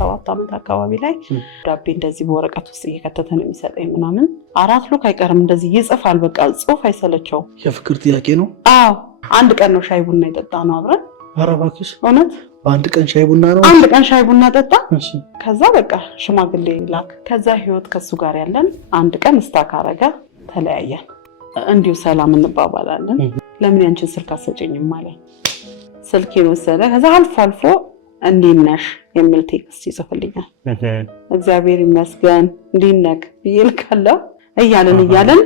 17 ዓመት አካባቢ ላይ ዳቤ እንደዚህ በወረቀት ውስጥ እየከተተ ነው የሚሰጠኝ ምናምን 4 ሉክ አይቀርም እንደዚህ ይጽፋል በቃ ጽሁፍ አይሰለቸው የፍቅር ጥያቄ ነው አዎ አንድ ቀን ነው ሻይ ቡና የጠጣነው አብረን አራባክሽ እውነት አንድ ቀን ሻይ ቡና ነው አንድ ቀን ሻይ ቡና ጠጣ ከዛ በቃ ሽማግሌ ላክ ከዛ ህይወት ከሱ ጋር ያለን አንድ ቀን ስታካረጋ ተለያየን እንዲሁ ሰላም እንባባላለን ለምን ያንቺን ስልክ አሰጨኝም ማለት ስልኬን ወሰደ ከዛ አልፎ እንዴት ነሽ የሚል ቴክስት ይጽፍልኛል እግዚአብሔር ይመስገን እንዴት ነህ ይልካለው እያለን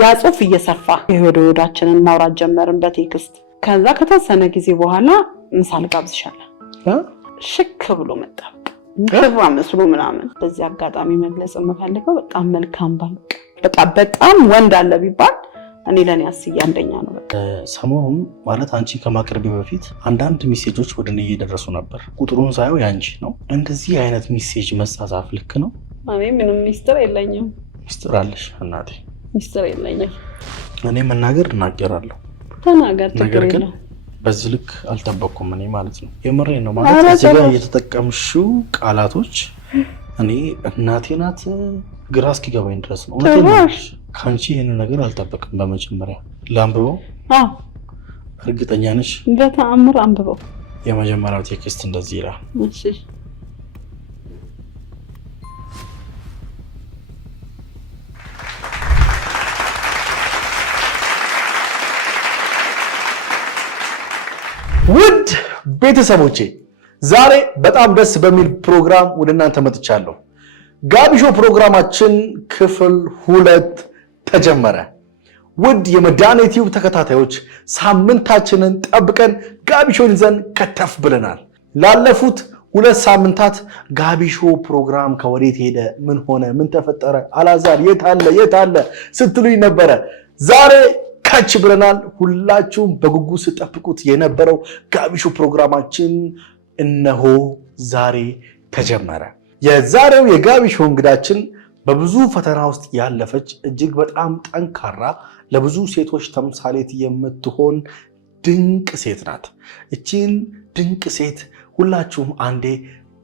ያ ጽሁፍ እየሰፋ የሆዳችንን ማውራት ጀመርን በቴክስት ከዛ ከተወሰነ ጊዜ በኋላ ምሳል ጋብዝሻለሁ ሽክ ብሎ መጣ ክብራ መስሎ ምናምን በዚህ አጋጣሚ መግለጽ የምፈልገው በጣም መልካም በቃ በጣም ወንድ አለ ቢባል እኔ ለኔ አስያ አንደኛ ነው በቃ ሰሞኑን ማለት አንቺ ከማቅረብ በፊት አንዳንድ ሜሴጆች ወደኔ እየደረሱ ነበር ቁጥሩን ሳይው ያንቺ ነው እንደዚህ አይነት ሜሴጅ መጻጻፍ ልክ ነው እኔ ምንም ሚስጥር የለኝም ሚስጥር አለሽ እናቴ ሚስጥር የለኝም እኔ መናገር እናገራለሁ ተናገር ነገር ግን በዚህ ልክ አልተበኩም እኔ ማለት ነው የምሬን ነው ማለት እዚህ ጋር የተጠቀምሽው ቃላቶች እኔ እናቴ ናት ግራ እስኪገባኝ ድረስ ነው ካንቺ ይሄን ነገር አልተበቅም በመጀመሪያ ላምብበው እርግጠኛ ነሽ በተአምር አንብበው የመጀመሪያው ቴክስት እንደዚህ ይላል እሺ ውድ ቤተሰቦቼ ዛሬ በጣም ደስ በሚል ፕሮግራም ወደ እናንተ መጥቻለሁ ጋቢሾ ፕሮግራማችን ክፍል 2 ተጀመረ ውድ የመዳን ዩቲዩብ ተከታታዮች ሳምንታችንን ጠብቀን ጋቢሾን ይዘን ከተፍ ብለናል ላለፉት 2 ሳምንታት ጋቢሾ ፕሮግራም ከወዴት ሄደ ምን ሆነ ምን ተፈጠረ አላዛር የት አለ ስትሉኝ ነበረ ዛሬ ካች ብለናል ሁላችሁም በጉጉት ተጠብቁት የነበረው ጋቢሾ ፕሮግራማችን እነሆ ዛሬ ተጀመረ የዛሬው የጋቢሾ እንግዳችን በብዙ ፈተና ውስጥ ያለፈች እጅግ በጣም ጠንካራ ለብዙ ሴቶች ተምሳሌት የምትሆን ድንቅ ሴት ናት እቺን ድንቅ ሴት ሁላችሁም አንዴ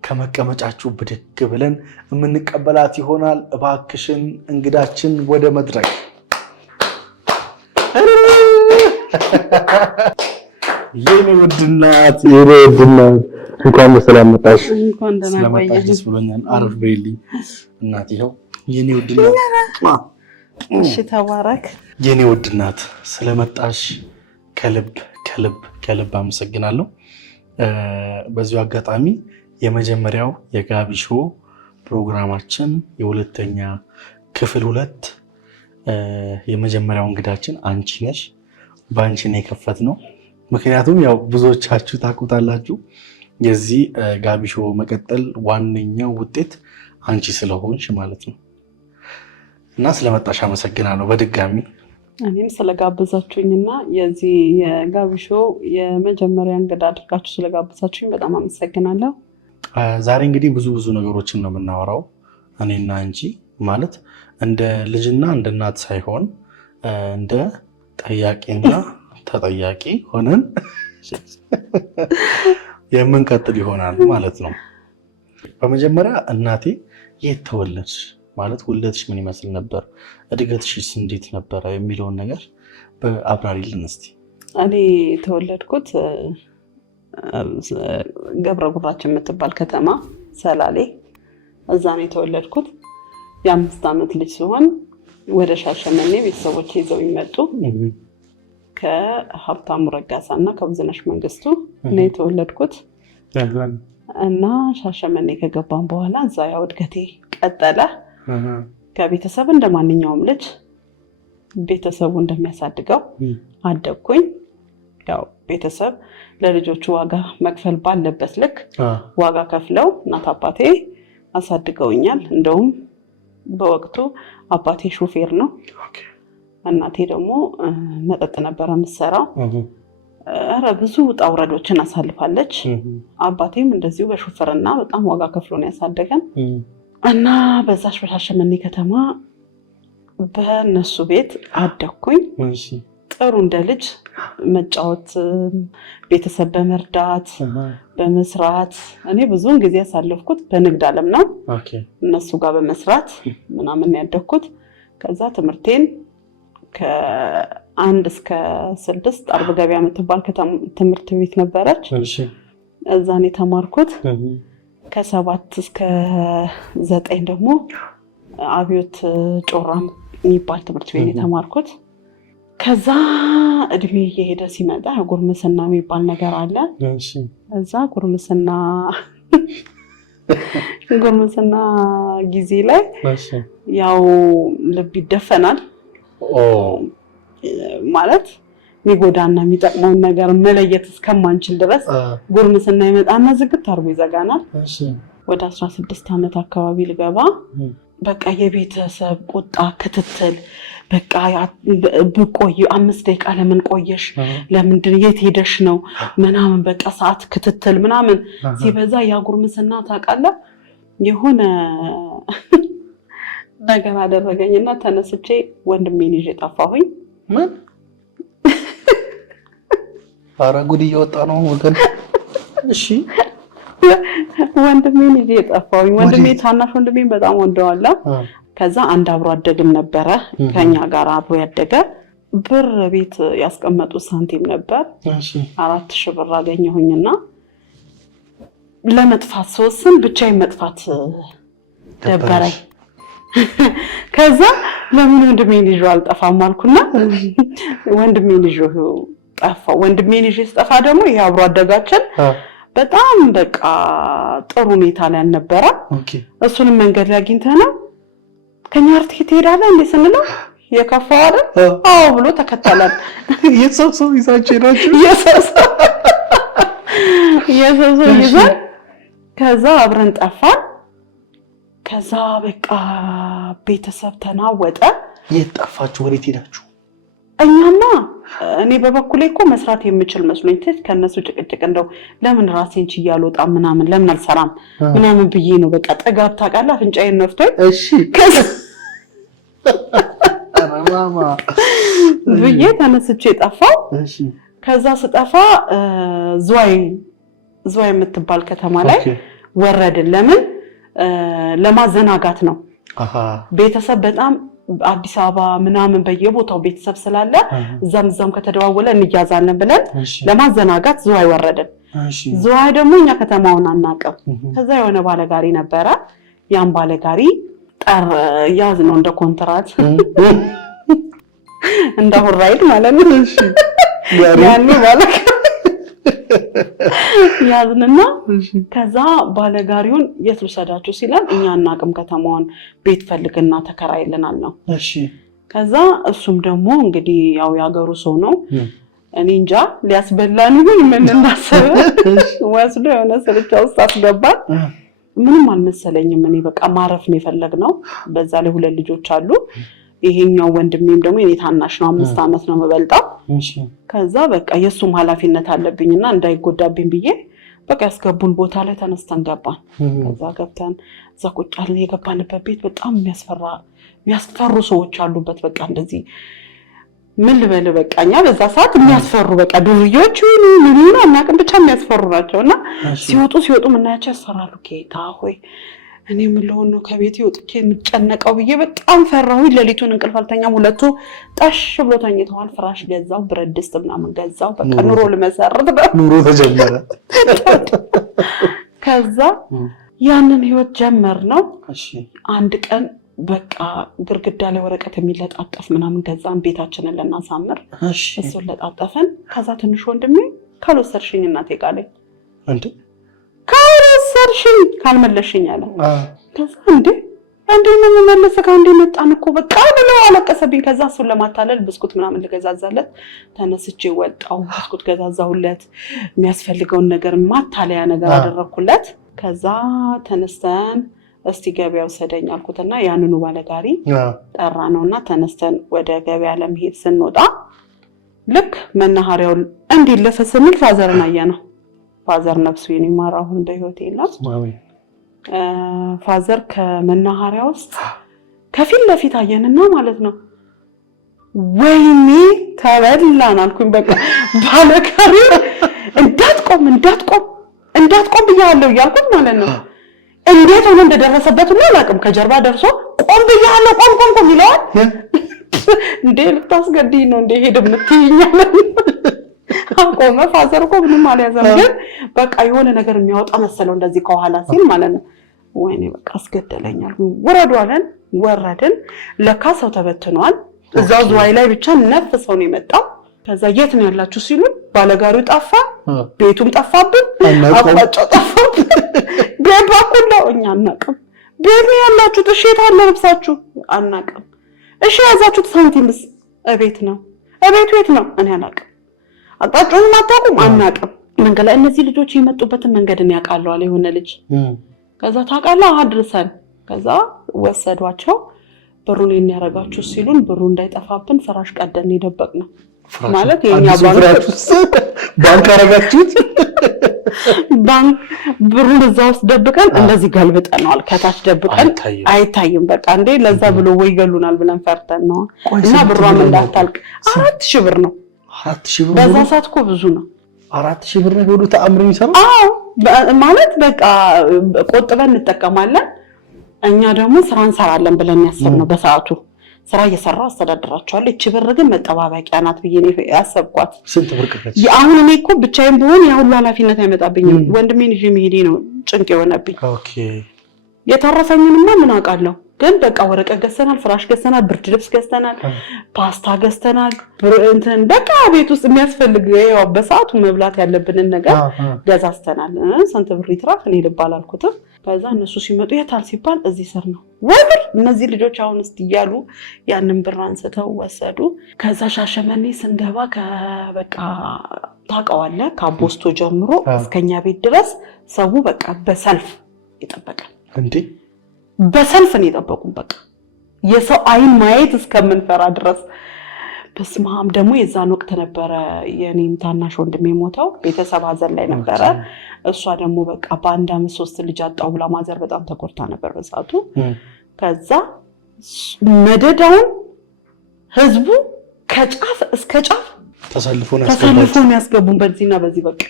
ከመቀመጫችሁ ብድግ ብለን የምንቀበላት ይሆናል እባክሽን እንግዳችን ወደ መድረክ የኔ ውድናት እንኳን በሰላም መጣሽ እንኳን ደህና ቆየሽ ብሎኛል አረፍ በይልኝ እናት ይኸው የኔ ውድናት እሺ ተባረክ የኔ ውድናት ስለመጣሽ ከልብ አመሰግናለሁ በዚሁ አጋጣሚ የመጀመሪያው የጋቢሾ ፕሮግራማችን የሁለተኛ ክፍል 2 የመጀመሪያው እንግዳችን አንቺ ነሽ ባንቺ ነው የከፈትነው ምክንያቱም ያው ብዙዎቻችሁ ታውቁታላችሁ የዚህ ጋቢሾ መቀጠል ዋነኛው ውጤት አንቺ ስለሆንሽ ማለት ነው እና ስለመጣሽ አመሰግናለሁ በድጋሚ እኔም ስለጋበዛችሁኝና የዚህ የጋቢሾ የመጀመሪያ እንግዳ አድርጋችሁ ስለጋበዛችሁኝ በጣም አመሰግናለሁ ዛሬ እንግዲህ ብዙ ነገሮችን ነው የምናወራው እኔና አንቺ ማለት እንደ ልጅና እንደ እናት ሳይሆን እንደ ጠያቂና ተጠያቂ ሆነን የምንቀጥል ይሆናል ማለት ነው በመጀመሪያ እናቴ የት ተወለድሽ ማለት ውልደትሽ ምን ይመስል ነበር እድገትሽስ እንዴት ነበር የሚለውን ነገር በአብራሪልን እስቲ እኔ ተወለድኩት ገብረ ጉራችን የምትባል ከተማ ሰላሌ እዛ ነው የተወለድኩት የ5 ዓመት ልጅ ሲሆን ወደ ሻሸመኔ ቤተሰቦቼ ይዘው ይመጡ ከሀብታሙ ረጋሳና ከብዝነሽ መንግስቱ ነው የተወለድኩት እና ሻሸመኔ ከገባን በኋላ እዛ ያው እድገቴ ቀጠለ ከቤተሰብ እንደማንኛውም ልጅ ቤተሰቡ እንደሚያሳድገው አደግኩኝ ያው ቤተሰብ ለልጆቹ ዋጋ መክፈል ባለበት ልክ ዋጋ ከፍለው እናት አባቴ አሳድገውኛል እንደውም በወቅቱ አባቴ ሹፌር ነው እናቴ ደግሞ መጠጥ ነበር የምትሰራው ብዙ ጣውረዶችን አሳልፋለች አባቴም እንደዚሁ በሹፌርና በጣም ዋጋ ከፍሎ ነው ያሳደገን እና በዛሽ በሻሸመኔ ከተማ በእነሱ ቤት አደግኩኝ ጥሩ እንደ ልጅ መጫወት ቤተሰብ በመርዳት በመስራት እኔ ብዙውን ጊዜ ያሳለፍኩት በንግድ ዓለም ነው እነሱ ጋር በመስራት ምናምን ያደኩት ከዛ ትምህርቴን ከ1 እስከ 6 አርብ ገበያ የምትባል ትምህርት ቤት ነበረች እዛ ነው የተማርኩት ከ7 እስከ 9 ደግሞ አብዮት ጮራም የሚባል ትምህርት ቤት የተማርኩት ከዛ እድሜ እየሄደ ሲመጣ ጉርምስና የሚባል ነገር አለ እዛ ጉርምስና ጊዜ ላይ ያው ልብ ይደፈናል ማለት የሚጎዳና የሚጠቅመውን ነገር መለየት እስከማንችል ድረስ ጉርምስና ይመጣና ዝግት አርጎ ይዘጋናል ወደ 16 ዓመት አካባቢ ልገባ በቃ የቤተሰብ ቁጣ ክትትል በቃ ብቆይ 5 ደቂቃ ለምን ቆየሽ ለምንድን የት ሄደሽ ነው ምናምን በቃ ሰዓት ክትትል ምናምን ሲበዛ ያ ጉርምስና ታውቃለህ የሆነ ነገር አደረገኝና ተነስቼ ወንድሜን ይዤ ጠፋሁኝ ምን አራጉዲ እየወጣ ነው ወገን እሺ ወንድሜን ይዤ ጠፋሁኝ ወንድሜ ታናሽ ወንድሜን በጣም ወደዋለሁ ከዛ አንድ አብሮ አደግም ነበረ ከኛ ጋር አብሮ ያደገ ብር ቤት ያስቀመጡ ሳንቲም ነበር 4000 ብር አገኘሁኝና ለመጥፋት ሰውስን ብቻዬን መጥፋት ደበረኝ ከዛ ለምን ወንድሜን ይዤ አልጠፋም አልኩና ወንድሜን ይዤ ጠፋው ወንድሜን ይዤ ስጠፋ ደግሞ ይሄ አብሮ አደጋችን በጣም በቃ ጥሩ ሁኔታ ላይ ነበር እሱንም መንገድ ላይ አግኝተና ከኛ አርት ትሄዳለህ እንዴ ስንለው የከፋው አይደል አዎ ብሎ ተከተለን የሰው ይዛችሁ ናችሁ የሰው ይዘን ከዛ አብረን ጠፋን ከዛ በቃ ቤተሰብ ተናወጠ የጠፋችሁ ወዴት ሄዳችሁ እኛማ እኔ በበኩሌ እኮ መስራት የምችል መስሎኝ ከነሱ ጭቅጭቅ እንደው ለምን ራሴን ችያለሁ ወጣ ምናምን ለምን አልሰራም ምናምን ብዬ ነው በቃ ጠጋብ ታውቃለህ አፍንጫዬን ነፍቶኝ እሺ አራማማ ብዬ ተነስቼ ጠፋው እሺ ከዛ ስጠፋ ዝዋይ የምትባል ከተማ ላይ ወረድን ለምን ለማዘናጋት ነው ቤተሰብ በጣም አዲስ አበባ ምናምን በየቦታው ቤተሰብ ስላለ እዛም ከተደዋወለ እንያዛለን ብለን ለማዘናጋት ዝዋይ ወረድን ዝዋይ ደግሞ እኛ ከተማውን አናቀው ከዛ የሆነ ባለጋሪ ነበረ ያን ባለጋሪ ጠር ያዝ ነው እንደ ኮንትራት እንደ ሁራይድ ማለት ነው እሺ ያኔ ባለጋሪ ያዝንና ከዛ ባለጋሪውን የት ልሰዳችሁ ሲላል እኛ እናቅም ከተማውን ቤት ፈልግና ተከራይልናል ነው እሺ ከዛ እሱም ደግሞ እንግዲህ ያው ያገሩ ሰው ነው እኔ እንጃ ሊያስበላን ምን እንዳሰበ ወስዶ የሆነ ስልቻ ውስጥ አስገባን ምንም አልመሰለኝም እኔ በቃ ማረፍ ነው የፈለግነው በዛ ላይ 2 ልጆች አሉ ይሄኛው ወንድሜም ደግሞ የኔ ታናሽ ነው 5 አመት ነው መበልጣው እሺ ከዛ በቃ የሱም ኃላፊነት አለብኝና እንዳይጎዳብኝ ብዬ በቃ ያስገቡን ቦታ ላይ ተነስተን ገባን ከዛ ገብተን እዛ ቁጭ አልን የገባንበት ቤት በጣም የሚያስፈሩ ሰዎች አሉበት በቃ እንደዚህ ምን ልበል በቃኛ በዛ ሰዓት የሚያስፈሩ በቃ ዱርዮች ምን አናቅም ብቻ የሚያስፈሩ ናቸውና ሲወጡ ምናያቸው ያስፈራሉ ጌታ ሆይ እኔ ምን ልሆን ነው ከቤቴ ወጥቼ የምጨነቀው ብዬ በጣም ፈራሁኝ ለሊቱን እንቅልፍ አልተኛም ሁለቱ ጣሽ ብሎ ተኝተዋል ፍራሽ ገዛው ብረት ድስት ምናምን ገዛው በቃ ኑሮ ልመሰርት ኑሮ ተጀመረ ከዛ ያንን ህይወት ጀመር ነው እሺ አንድ ቀን በቃ ግርግዳ ላይ ወረቀት የሚለጣጠፍ ምናምን ገዛን ቤታችንን ለናሳምር እሺ እሱን ለጣጠፈን ከዛ ትንሽ ወንድሜ ካልወሰድሽኝ እናቴ ቃለኝ እንዴ ካልወሰድሽኝ ካልመለሽኝ አለ ከዛ እንዴ ነው መመለስ ካንዴ መጣን እኮ በቃ ነው አለቀሰብኝ ከዛ እሱን ለማታለል ብስኩት ምናምን ልገዛዛለት ተነስቼ ወጣው ብስኩት ገዛዛሁለት የሚያስፈልገውን ነገር ማታለያ ነገር አደረኩለት ከዛ ተነስተን እስቲ ገበያው ሰደኝ አልኩትና ያንኑ ባለጋሪ ጠራ ነውና ተነስተን ወደ ገበያ ለመሄድ ስንወጣ ልክ መናኸሪያው እንዲለፈ ስንል ፋዘርን አየነው ፋዘር ነፍሱ ይማራው አሁን በህይወት የለም ፋዘር ከመናኸሪያ ውስጥ ከፊት ለፊት አየንና ማለት ነው ወይኔ ተበላን አልኩኝ። በቃ ባለጋሪ እንዳትቆም ብያለሁ እያልኩኝ ማለት ነው። እንዴት ሆነ እንደደረሰበት ሁሉ አላውቅም። ከጀርባ ደርሶ ቆም ብያለሁ ቆም ይለዋል። እንዴ ልታስገድኝ ነው እንዴ ሄደ ምትይኛል? አቆመ። ፋዘር እኮ ምንም አልያዘም፣ ግን በቃ የሆነ ነገር የሚያወጣ መሰለው እንደዚህ ከኋላ ሲል ማለት ነው። ወይኔ በቃ አስገደለኛል። ወረዱ አለን። ወረድን። ለካ ሰው ተበትኗል። እዛው ዝዋይ ላይ ብቻ ነፍ ሰው ነው የመጣው። ከዛ የት ነው ያላችሁ ሲሉ ባለጋሪው ጠፋ፣ ቤቱም ጠፋብን፣ አቋጫው ጠፋ። ገባኩለው እኛ አናውቅም። ቤት ነው ያላችሁት? እሺ የት አለ ልብሳችሁ? አናውቅም። እሺ ያዛችሁት ሳንቲምስ? እቤት ነው። እቤቱ የት ነው? እኔ አላውቅም። አጣጣውን አታውቁም? አናውቅም። መንገድ ላይ እነዚህ ልጆች የመጡበትን መንገድን ያውቃሉ አለ የሆነ ልጅ። ከዛ ታውቃለህ አድርሰን ከዛ ወሰዷቸው። ብሩን የሚያረጋችሁ ሲሉን ብሩ እንዳይጠፋብን ፍራሽ ቀደን ይደበቅነው ማለት የኛ ባንክ አረጋችሁት። ባንክ ብሩን እዛ ውስጥ ደብቀን እንደዚህ ገልብጠናል። ከታች ደብቀን አይታይም። በቃ እንዴ ለዛ ብሎ ወይ ገሉናል ብለን ፈርተን ነው። እና ብሩን እንዳታልቅ 4000 ብር ነው። 4000 ብር በዛ ሰዓት እኮ ብዙ ነው። 4000 ብር ነው ሁሉ ተአምር የሚሰራው። አዎ ማለት በቃ ቆጥበን እንጠቀማለን። እኛ ደግሞ ስራ እንሰራለን ብለን ያሰብነው በሰዓቱ ስራ እየሰራው አስተዳድራቸዋለሁ። እቺ ብር ግን መጠባበቂያ ናት ብዬ ነው ያሰብኳት። ስንት ብር ቀረች? አሁን እኔ እኮ ብቻዬን ብሆን ያ ሁሉ ኃላፊነት አይመጣብኝም። ወንድሜን ይዤ መሄዴ ነው ጭንቅ የሆነብኝ። ኦኬ የተረፈኝንማ ምን አውቃለሁ። ግን በቃ ወረቀት ገዝተናል፣ ፍራሽ ገዝተናል፣ ብርድ ልብስ ገዝተናል፣ ፓስታ ገዝተናል። እንትን በቃ ቤት ውስጥ የሚያስፈልግ ያው በሰዓቱ መብላት ያለብንን ነገር ገዛዝተናል። ስንት ብር ይትራፍ እኔ ልባል አልኩትም። ከዛ እነሱ ሲመጡ የታል ሲባል እዚህ ስር ነው ወይ ብር። እነዚህ ልጆች አሁን እስቲ እያሉ ያንን ብር አንስተው ወሰዱ። ከዛ ሻሸመኔ ስንገባ ከበቃ ታውቀዋለህ ከአቦስቶ ጀምሮ እስከኛ ቤት ድረስ ሰው በቃ በሰልፍ ይጠበቃል። እንዴ በሰልፍ ነው የጠበቁን። በቃ የሰው አይን ማየት እስከምንፈራ ድረስ። በስማም ደግሞ የዛን ወቅት ነበረ የኔም ታናሽ ወንድሜ ሞተው ቤተሰብ ሀዘን ላይ ነበረ። እሷ ደግሞ በቃ በአንድ አመት 3 ልጅ አጣው ብላ ማዘር በጣም ተቆርታ ነበር በሰዓቱ። ከዛ መደዳውን ህዝቡ ከጫፍ እስከ ጫፍ ተሰልፎ ነው ያስገቡን በዚህና በዚህ በቃ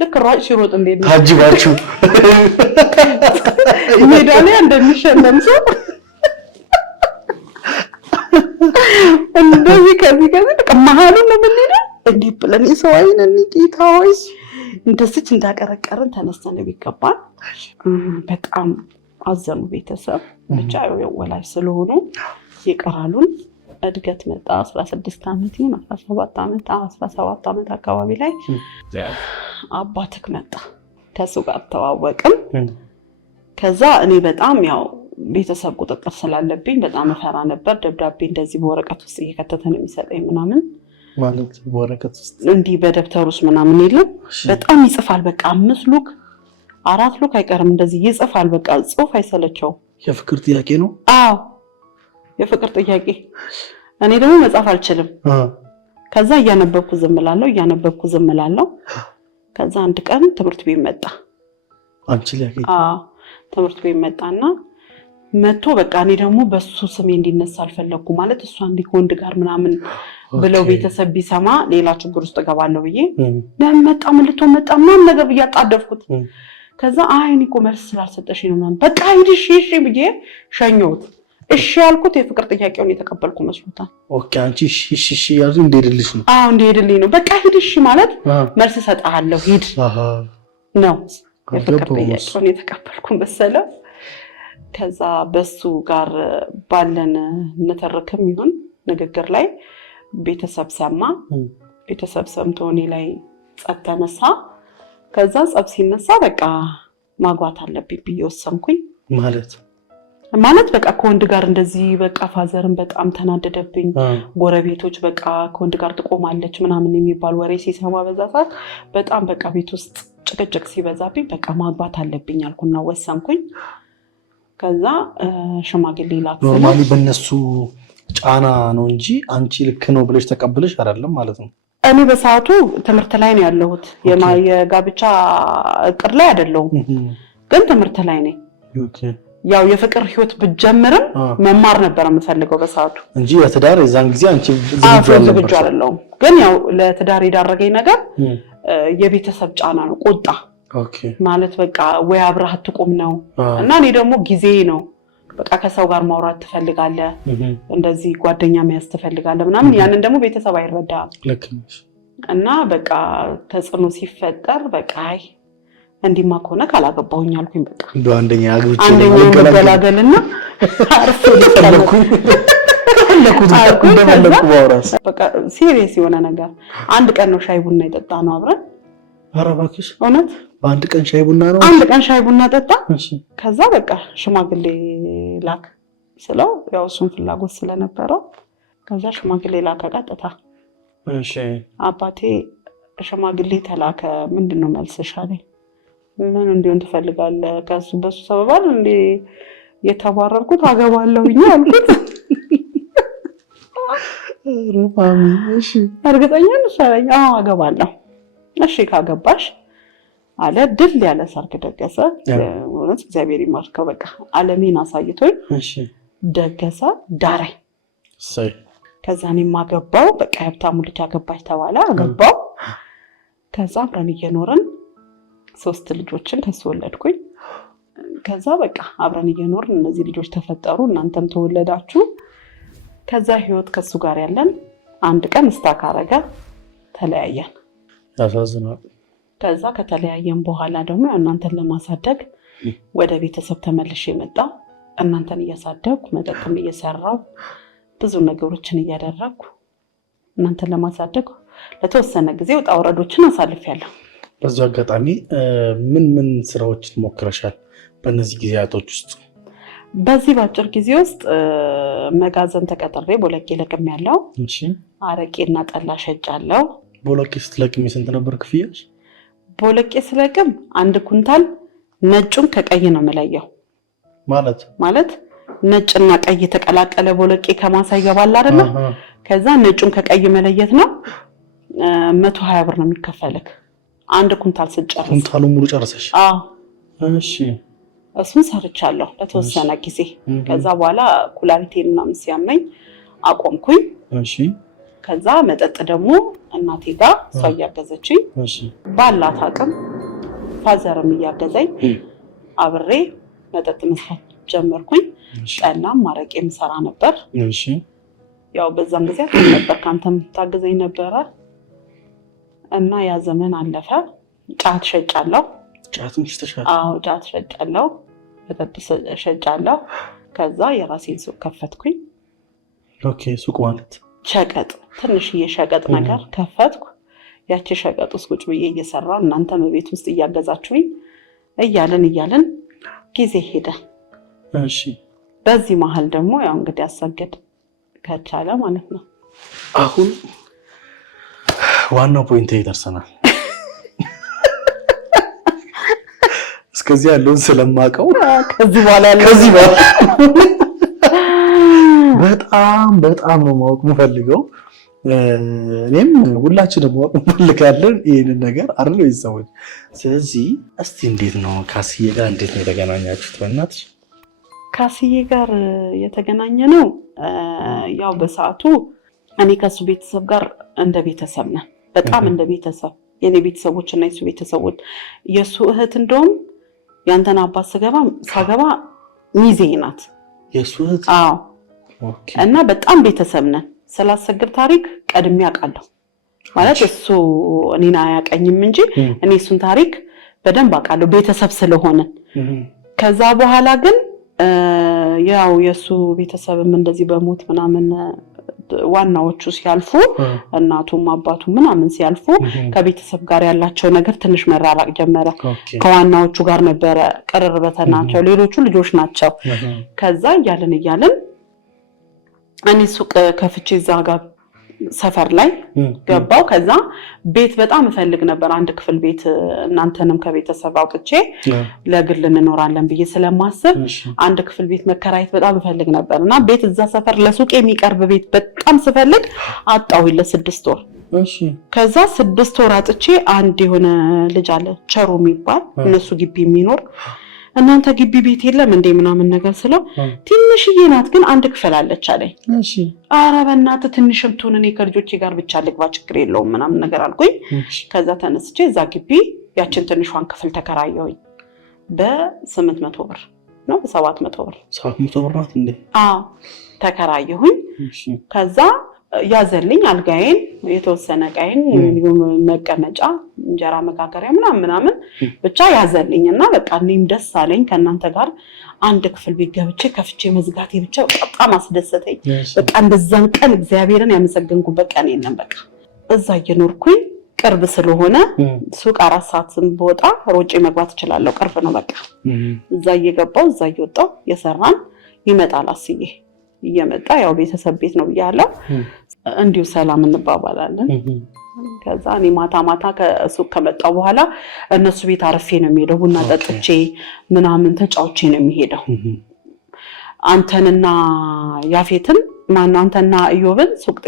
ልክ ሯጭ ሲሮጥ እንዴት ነው ታጅባችሁ ሜዳሊያ እንደሚሸለም ሰው እንደዚህ ከዚህ በቃ መሀሉን ነው የምንሄደው። እንዲህ ብለን ሰው አይነን ጌታዎች እንደዚህ እንዳቀረቀርን ተነስተን ቢገባል። በጣም አዘኑ ቤተሰብ። ብቻ ወላጅ ስለሆኑ ይቀራሉን። እድገት መጣ። 16 ዓመት ነው 17 ዓመት አካባቢ ላይ አባትክ መጣ። ከሱ ጋር ተዋወቅን። ከዛ እኔ በጣም ያው ቤተሰብ ቁጥጥር ስላለብኝ በጣም እፈራ ነበር። ደብዳቤ እንደዚህ በወረቀት ውስጥ እየከተተ ነው የሚሰጠኝ ምናምን ማለት በወረቀት ውስጥ እንዲህ በደብተር ውስጥ ምናምን የለም። በጣም ይጽፋል። በቃ 5 ሉክ 4 ሉክ አይቀርም እንደዚህ ይጽፋል። በቃ ጽሁፍ አይሰለቸው። የፍቅር ጥያቄ ነው። አዎ የፍቅር ጥያቄ። እኔ ደግሞ መጻፍ አልችልም። ከዛ እያነበብኩ ዝም እላለሁ። ከዛ አንድ ቀን ትምህርት ቤት መጣ። አንቺ ላይ ትምህርት ቤት መጣና መጥቶ በቃ እኔ ደግሞ በሱ ስሜ እንዲነሳ አልፈለኩ ማለት እሷ እንዲህ ከወንድ ጋር ምናምን ብለው ቤተሰብ ቢሰማ ሌላ ችግር ውስጥ ገባለሁ ብዬ ለምን መጣ ምን ልትሆን መጣ ምናምን ነገር ብዬ አጣደፍኩት። ከዛ አይ እኔ እኮ መልስ ስላልሰጠሽ ነው ምናምን በቃ ሂድሽ እሺ ብዬ ሸኘሁት። እሺ ያልኩት የፍቅር ጥያቄውን የተቀበልኩ መስሎታል። ኦኬ አንቺ እሺ ያዙ እንደሄድልሽ ነው። አዎ እንደሄድልኝ ነው። በቃ ሂድሽ ማለት መልስ ሰጣለሁ ሂድ ነው የፍቅር ጥያቄውን የተቀበልኩ መሰለው። ከዛ በሱ ጋር ባለን ንትርክም ይሁን ንግግር ላይ ቤተሰብ ሰምቶ እኔ ላይ ጸብ ተነሳ። ከዛ ጸብ ሲነሳ በቃ ማግባት አለብኝ ብዬ ወሰንኩኝ። ማለት በቃ ከወንድ ጋር እንደዚህ በቃ ፋዘርን በጣም ተናደደብኝ። ጎረቤቶች በቃ ከወንድ ጋር ትቆማለች ምናምን የሚባል ወሬ ሲሰማ በዛ ሰዓት በጣም በቃ ቤት ውስጥ ጭቅጭቅ ሲበዛብኝ በቃ ማግባት አለብኝ አልኩና ወሰንኩኝ። ከዛ ሽማግሌ ላክ ኖርማሊ በእነሱ ጫና ነው እንጂ አንቺ ልክ ነው ብለሽ ተቀብለሽ አይደለም ማለት ነው። እኔ በሰዓቱ ትምህርት ላይ ነው ያለሁት። የጋብቻ እቅድ ላይ አይደለሁም ግን ትምህርት ላይ ነኝ። ያው የፍቅር ህይወት ብጀምርም መማር ነበር የምፈልገው በሰዓቱ እንጂ ለትዳር የዛን ጊዜ አንቺ ዝግጁ አይደለሁም። ግን ያው ለትዳር የዳረገኝ ነገር የቤተሰብ ጫና ነው፣ ቁጣ ማለት በቃ ወይ አብረህ አትቆም ነው እና እኔ ደግሞ ጊዜ ነው በቃ ከሰው ጋር ማውራት ትፈልጋለህ፣ እንደዚህ ጓደኛ መያዝ ትፈልጋለህ ምናምን ያንን ደግሞ ቤተሰብ አይረዳም። ልክ ነሽ። እና በቃ ተጽዕኖ ሲፈጠር በቃ አይ እንዲማ ከሆነ ካላገባሁኝ አልኩኝ። በቃ አንደኛ አግብቼ ገላገልና አርፌ በቃ ሲሪየስ የሆነ ነገር አንድ ቀን ነው ሻይ ቡና የጠጣ ነው አብረን። ኧረ እባክሽ እውነት በአንድ ቀን ሻይ ቡና ነው? አንድ ቀን ሻይ ቡና ጠጣ። ከዛ በቃ ሽማግሌ ላክ ስለው ያው እሱን ፍላጎት ስለነበረው ከዛ ሽማግሌ ላከ ቀጥታ። እሺ አባቴ ሽማግሌ ተላከ ምንድነው መልስሽ አለኝ። ምን እንዲሆን ትፈልጋለህ? ከሱ በሱ ሰበባል እንዴ የተባረርኩት አገባለሁኝ አልኩት። ሩፋሚ እሺ እርግጠኛ ነሽ አለኝ። አዎ አገባለሁ። እሺ ካገባሽ አለ። ድል ያለ ሰርግ ደገሰ። ወንስ እግዚአብሔር ይማርከው በቃ ዓለሜን አሳይቶኝ እሺ ደገሰ ዳራይ ሰይ ከዛ እኔም አገባው። በቃ ሀብታሙ ልጅ አገባች ተባለ። አገባው። ከዛ አብረን እየኖርን 3 ልጆችን ተወለድኩኝ። ከዛ በቃ አብረን እየኖርን እነዚህ ልጆች ተፈጠሩ፣ እናንተም ተወለዳችሁ። ከዛ ህይወት ከሱ ጋር ያለን አንድ ቀን ስታክ አረገ፣ ተለያየን። ያሳዝናል። ከዛ ከተለያየን በኋላ ደግሞ እናንተን ለማሳደግ ወደ ቤተሰብ ተመልሼ መጣ። እናንተን እያሳደግኩ መጠጥም እየሰራው ብዙ ነገሮችን እያደረግኩ እናንተን ለማሳደግ ለተወሰነ ጊዜ ውጣ ውረዶችን አሳልፌያለሁ። በዚህ አጋጣሚ ምን ስራዎችን ሞክረሻል በእነዚህ ጊዜያቶች ውስጥ? በዚህ ባጭር ጊዜ ውስጥ መጋዘን ተቀጥሬ ቦለቄ ለቅሜያለሁ። እሺ አረቄና ጠላ ሸጫለሁ። ቦለቄ ስትለቅሚ ስንት ነበር ክፍያሽ? ቦለቄ ስለቅም 1 ኩንታል ነጩን ከቀይ ነው የምለየው። ማለት ነጭና ቀይ የተቀላቀለ ቦለቄ ከማሳ ይገባል አይደል? ከዛ ነጩን ከቀይ መለየት ነው። 120 ብር ነው የሚከፈልክ 1 ኩንታል ስጨርስ። ኩንታሉን ሙሉ ጨርሰሽ? አዎ። እሺ እሱን ሰርቻለሁ ለተወሰነ ጊዜ። ከዛ በኋላ ኩላሊቴን ምናምን ሲያመኝ አቆምኩኝ። እሺ ከዛ መጠጥ ደግሞ እናቴ ጋር እሷ እያገዘችኝ ባላት አቅም ፋዘርም እያገዘኝ አብሬ መጠጥ መስራት ጀመርኩኝ። ጠላም ማረቄም ሰራ ነበር። እሺ ያው በዛም ጊዜ ነበር ካንተም ታገዘኝ ነበረ እና ያ ዘመን አለፈ። ጫት ሸጫለሁ። ጫትም ሽተሻል? አዎ ጫት ሸጫለሁ፣ መጠጥ ሸጫለሁ። ከዛ የራሴን ሱቅ ከፈትኩኝ። ኦኬ ሱቅ ማለት ሸቀጥ ትንሽዬ ሸቀጥ ነገር ከፈትኩ። ያቺ ሸቀጥ ውስጥ ቁጭ ብዬ እየሰራሁ እናንተም ቤት ውስጥ እያገዛችሁኝ እያለን ጊዜ ሄደ። እሺ በዚህ መሀል ደግሞ ያው እንግዲህ አሰገድ ከቻለ ማለት ነው። አሁን ዋናው ፖይንት ላይ ደርሰናል። እስከዚህ ያለውን ስለማውቀው ከዚህ በኋላ በጣም ነው ማወቅ የምፈልገው። እኔም ሁላችንም ማወቅ እንፈልጋለን ይሄንን ነገር አይደል ይዘውኝ። ስለዚህ እስቲ እንዴት ነው ካስዬ ጋር እንዴት ነው የተገናኛችሁት? በእናትሽ ካስዬ ጋር የተገናኘ ነው ያው በሰዓቱ እኔ ከሱ ቤተሰብ ጋር እንደ ቤተሰብ ነን፣ በጣም እንደ ቤተሰብ። የኔ ቤተሰቦች እና የሱ ቤተሰቦች የሱ እህት እንደውም ያንተን አባት ሳገባ ሚዜ ናት የሱ እህት። አዎ እና በጣም ቤተሰብ ነን። ስላሰግድ ታሪክ ቀድሜ አውቃለሁ ማለት እሱ እኔን አያውቀኝም እንጂ እኔ እሱን ታሪክ በደንብ አውቃለሁ ቤተሰብ ስለሆነ። ከዛ በኋላ ግን ያው የሱ ቤተሰብም እንደዚህ በሞት ምናምን ዋናዎቹ ሲያልፉ እናቱም አባቱ ምናምን ሲያልፉ ከቤተሰብ ጋር ያላቸው ነገር ትንሽ መራራቅ ጀመረ። ከዋናዎቹ ጋር ነበረ ቅርርበተናቸው፣ ሌሎቹ ልጆች ናቸው። ከዛ እያልን እኔ ሱቅ ከፍቼ እዛ ጋር ሰፈር ላይ ገባው። ከዛ ቤት በጣም እፈልግ ነበር፣ አንድ ክፍል ቤት እናንተንም ከቤተሰብ አውጥቼ ለግል እንኖራለን ብዬ ስለማስብ አንድ ክፍል ቤት መከራየት በጣም እፈልግ ነበርና ቤት እዛ ሰፈር ለሱቅ የሚቀርብ ቤት በጣም ስፈልግ አጣሁኝ ለ6 ወር። ከዛ 6 ወር አጥቼ አንድ የሆነ ልጅ አለ ቸሩ የሚባል እነሱ ግቢ የሚኖር እናንተ ግቢ ቤት የለም እንዴ ምናምን ነገር ስለው ትንሽዬ ናት ግን አንድ ክፍል አለች አለኝ። እሺ ኧረ በእናትህ ትንሽም ትሁን እኔ ከልጆቼ ጋር ብቻ ልግባ ችግር የለውም ምናምን ነገር አልኩኝ። ከዛ ተነስቼ እዛ ግቢ ያችን ትንሿን ክፍል ተከራየሁኝ በ800 ብር ነው በ700 ብር 700 ብር ናት እንዴ? አዎ ተከራየሁኝ። ከዛ ያዘልኝ አልጋዬን የተወሰነ ቃይን መቀመጫ እንጀራ መጋገሪያ ምናምን ብቻ ያዘልኝና በቃ እኔም ደስ አለኝ ከእናንተ ጋር አንድ ክፍል ቤት ገብቼ ከፍቼ መዝጋቴ ብቻ በጣም አስደሰተኝ። በቃ እንደዛን ቀን እግዚአብሔርን ያመሰገንኩበት ቀን የለም። በቃ እዛ እየኖርኩኝ ቅርብ ስለሆነ ሱቅ 4 ሰዓት ብወጣ ሮጬ መግባት እችላለሁ። ቅርብ ነው በቃ እዛ እየገባው እዛ እየወጣው የሰራን ይመጣል አስዬ እየመጣ ያው ቤተሰብ ቤት ነው ብያለሁ። እንዲሁ ሰላም እንባባላለን። ከዛ እኔ ማታ ከሱቅ ከመጣው በኋላ እነሱ ቤት አርፌ ነው የሚሄደው። ቡና ጠጥቼ ምናምን ተጫውቼ ነው የሚሄደው። አንተንና ያፌትን አንተና ኢዮብን ሱቅ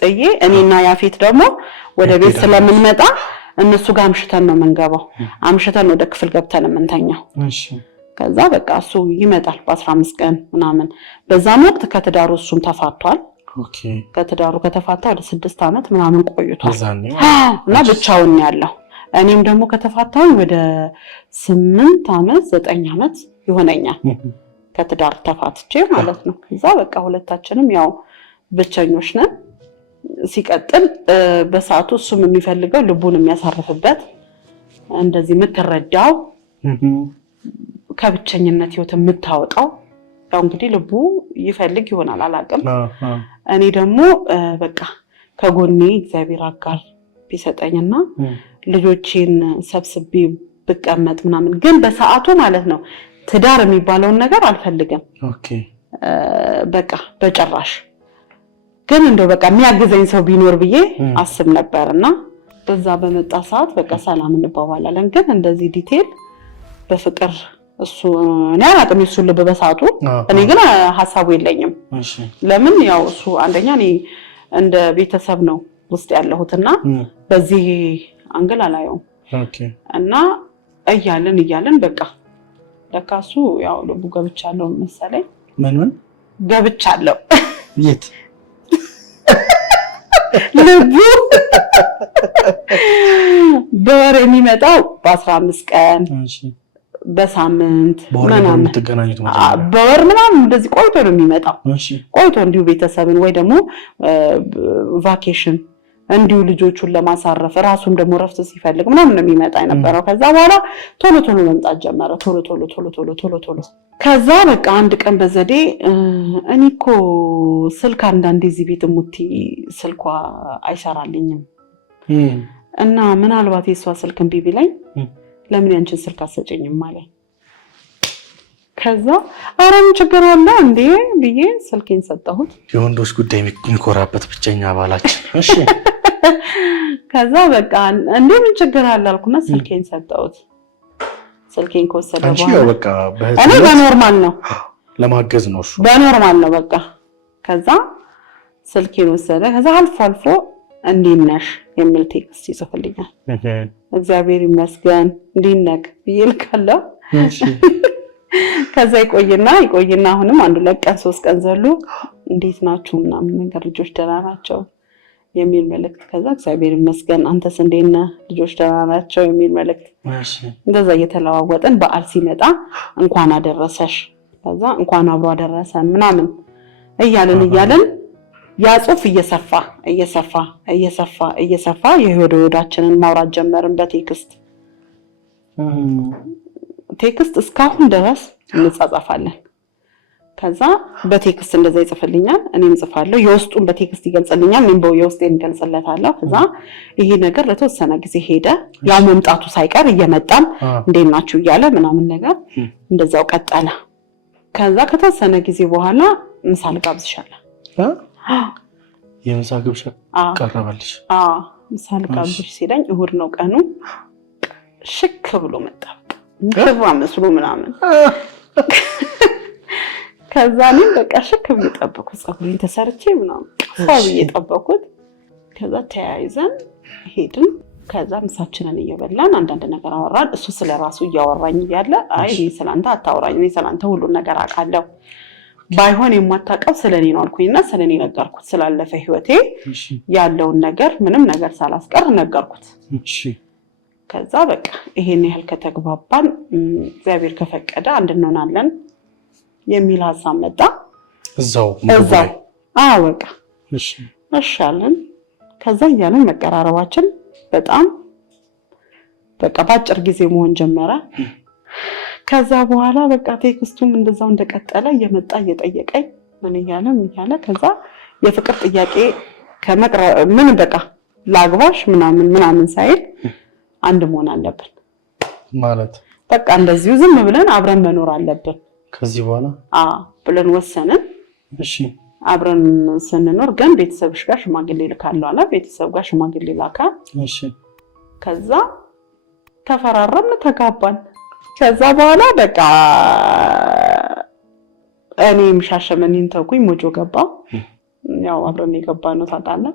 ጥዬ እኔና ያፌት ደግሞ ወደ ቤት ስለምንመጣ እነሱ ጋር አምሽተን ነው የምንገባው። አምሽተን ወደ ክፍል ገብተን የምንተኛው። ከዛ በቃ እሱ ይመጣል በ15 ቀን ምናምን። በዛም ወቅት ከትዳሩ እሱም ተፋቷል። ከትዳሩ ከተፋታ ወደ 6 ዓመት ምናምን ቆይቷል እና ብቻውን ያለው። እኔም ደግሞ ከተፋታው ወደ 8 ዓመት 9 ዓመት ይሆነኛል ከትዳር ተፋትቼ ማለት ነው። ከዛ በቃ ሁለታችንም ያው ብቸኞች ነን። ሲቀጥል በሰዓቱ እሱም የሚፈልገው ልቡን የሚያሳርፍበት እንደዚህ የምትረዳው ከብቸኝነት ህይወት የምታወጣው ያው እንግዲህ ልቡ ይፈልግ ይሆናል አላውቅም። እኔ ደግሞ በቃ ከጎኔ እግዚአብሔር አጋር ቢሰጠኝና ልጆቼን ሰብስቤ ብቀመጥ ምናምን ግን በሰዓቱ ማለት ነው ትዳር የሚባለውን ነገር አልፈልግም። በቃ በጭራሽ ግን እንደው በቃ የሚያግዘኝ ሰው ቢኖር ብዬ አስብ ነበርና በዛ በመጣ ሰዓት በቃ ሰላም እንባባላለን። ግን እንደዚህ ዲቴል በፍቅር እሱ እኔ አላውቅም እሱ ልብ በሰዓቱ እኔ ግን ሐሳቡ የለኝም። ለምን ያው እሱ አንደኛ እኔ እንደ ቤተሰብ ነው ውስጥ ያለሁትና በዚህ አንግል አላየውም። እና እያለን በቃ ለካሱ ያው ልቡ ገብቻለሁ መሰለኝ። ምን ገብቻለሁ የት ልቡ በወር የሚመጣው በ15 ቀን በሳምንት ምናምን ተገናኝቶ በወር ምናምን እንደዚህ ቆይቶ ነው የሚመጣው። ቆይቶ እንዲሁ ቤተሰብን ወይ ደግሞ ቫኬሽን እንዲሁ ልጆቹን ለማሳረፍ ራሱም ደግሞ ረፍት ሲፈልግ ምናምን ነው የሚመጣ የነበረው። ከዛ በኋላ ቶሎ መምጣት ጀመረ። ቶሎ ከዛ በቃ አንድ ቀን በዘዴ እኔ እኮ ስልክ አንዳንዴ እዚህ ቤት ሙቲ ስልኳ አይሰራልኝም እና ምናልባት የሷ ስልክ እምቢ ቢለኝ ለምን ያንቺን ስልክ አሰጨኝም ማለት። ከዛ አረም ችግር አለ እንዴ ብዬ ስልኬን ሰጠሁት። የወንዶች ጉዳይ የሚኮራበት ብቸኛ ባላችን። እሺ ከዛ በቃ እንዴ ምን ችግር አለ አልኩና ስልኬን ሰጠሁት። ስልኬን ከወሰደ በኋላ በቃ እኔ በኖርማል ነው ለማገዝ ነው እሱ በኖርማል ነው በቃ። ከዛ ስልኬን ወሰደ። ከዛ አልፎ እንዴት ነሽ የሚል ቴክስት ይጽፍልኛል። እግዚአብሔር ይመስገን እንዴት ነህ ብዬ ልካለሁ። ከዛ ይቆይና አሁንም 1 ቀን 3 ቀን ዘሎ እንዴት ናችሁ ምናምን ነገር ልጆች ደህና ናቸው የሚል መልእክት። ከዛ እግዚአብሔር ይመስገን አንተስ እንዴት ነህ ልጆች ደህና ናቸው የሚል መልእክት። እንደዛ እየተለዋወጥን በዓል ሲመጣ እንኳን አደረሰሽ ከዛ እንኳን አብሮ አደረሰን ምናምን እያልን ያ ጽሁፍ እየሰፋ የሆዳችንን ማውራት ጀመርን በቴክስት እስካሁን ድረስ እንጻጻፋለን። ከዛ በቴክስት እንደዛ ይጽፍልኛል እኔም ጽፋለሁ። የውስጡን በቴክስት ይገልጽልኛል እኔም የውስጤን እገልጽለታለሁ። ከዛ ይሄ ነገር ለተወሰነ ጊዜ ሄደ። ያው መምጣቱ ሳይቀር እየመጣም እንዴት ናችሁ እያለ ምናምን ነገር እንደዛው ቀጠለ። ከዛ ከተወሰነ ጊዜ በኋላ ምሳ ልጋብዝሻለሁ የምሳ ግብዣ ቀረበልሽ? ምሳ ልጋብዝሽ ሲለኝ እሑድ ነው ቀኑ። ሽክ ብሎ መጣ ግራ መስሎ ምናምን። ከዛ እኔም በቃ ሽክ ብዬ ጠበኩት። ፀጉሬን ተሰርቼ ምናምን ብዬ ጠበኩት። ከዛ ተያይዘን ሄድን። ከዛ ምሳችንን እየበላን አንዳንድ ነገር አወራን። እሱ ስለራሱ እያወራኝ እያለ አይ እኔ ስላንተ አታውራኝ፣ እኔ ስላንተ ሁሉን ነገር አውቃለሁ፣ ባይሆን የማታውቀው ስለኔ ነው አልኩኝና ስለኔ ነገርኩት። ስላለፈ ህይወቴ ያለውን ነገር ምንም ነገር ሳላስቀር ነገርኩት። ከዛ በቃ ይሄን ያህል ከተግባባን እግዚአብሔር ከፈቀደ አንድ እንሆናለን የሚል ሀሳብ መጣ። እዛው በቃ እሺ አለን። ከዛ እያለን መቀራረባችን በጣም በቃ በአጭር ጊዜ መሆን ጀመረ። ከዛ በኋላ በቃ ቴክስቱም እንደዛው እንደቀጠለ እየመጣ እየጠየቀኝ ምን እያለ ከዛ የፍቅር ጥያቄ ምን በቃ ላግባሽ ምናምን ሳይል አንድ መሆን አለብን ማለት በቃ እንደዚሁ ዝም ብለን አብረን መኖር አለብን ከዚህ በኋላ ብለን ወሰንን። እሺ አብረን ስንኖር ግን ቤተሰብሽ ጋር ሽማግሌ ልካለሁ አለ። ቤተሰብ ጋር ሽማግሌ ላካ። እሺ ከዛ ተፈራረምን፣ ተጋባን። ከዛ በኋላ በቃ እኔም ሻሸመኔን ተውኩኝ፣ ሞጆ ገባ። ያው አብረን የገባነው ታውቃለህ።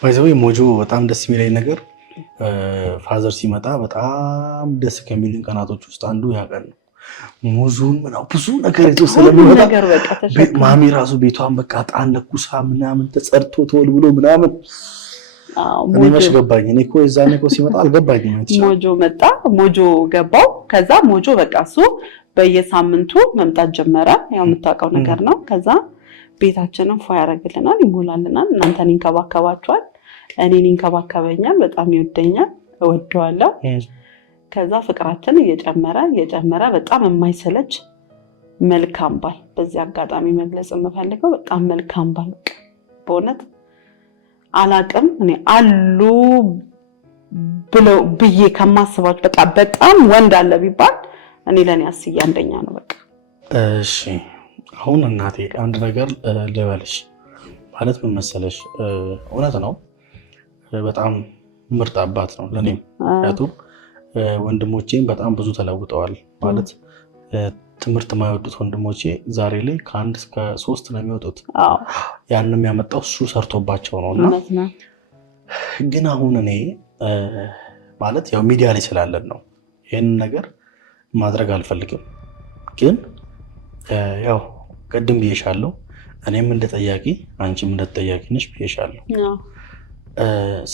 ባይዘው ሞጆ በጣም ደስ የሚለኝ ነገር ፋዘር ሲመጣ በጣም ደስ ከሚሉኝ ቀናቶች ውስጥ አንዱ ያቀን ነው። ሙዙን ምናው ብዙ ነገር ይዞ ስለሚመጣ ማሚ ራሱ ቤቷን በቃ ጣን ለኩሳ ምናምን ተጸድቶ ተወልብሎ ምናምን እኔ መች ገባኝ። እኔ እኮ የዛኔ እኮ ሲመጣ አልገባኝም። ሞጆ መጣ፣ ሞጆ ገባው። ከዛ ሞጆ በቃ እሱ በየሳምንቱ መምጣት ጀመረ። ያው የምታውቀው ነገር ነው። ከዛ ቤታችንን ፏ ያደርግልናል፣ ይሞላልናል። እናንተን ይንከባከባችኋል፣ እኔን ይንከባከበኛል፣ በጣም ይወደኛል፣ እወደዋለሁ። ከዛ ፍቅራችን እየጨመረ በጣም የማይሰለች መልካም ባል፣ በዚህ አጋጣሚ መግለጽ የምፈልገው በጣም መልካም ባል በእውነት አላቅም እኔ አሉ ብዬ ከማስባቸው በቃ በጣም ወንድ አለ ቢባል እኔ ለኔ አስዬ አንደኛ ነው በቃ። እሺ አሁን እናቴ አንድ ነገር ልበልሽ። ማለት ምን መሰለሽ፣ እውነት ነው በጣም ምርጥ አባት ነው ለኔም። ምክንያቱም ወንድሞቼም በጣም ብዙ ተለውጠዋል። ማለት ትምህርት የማይወዱት ወንድሞቼ ዛሬ ላይ ከ1 እስከ 3 ነው የሚወጡት። ያንንም ያመጣው እሱ ሰርቶባቸው ነውና ግን አሁን እኔ ማለት ያው ሚዲያ ላይ ስላለን ነው ይሄንን ነገር ማድረግ አልፈልግም። ግን ያው ቀደም ብዬሻለሁ፣ እኔም እንደጠያቂ አንቺም እንደጠያቂ ነሽ ብዬሻለሁ።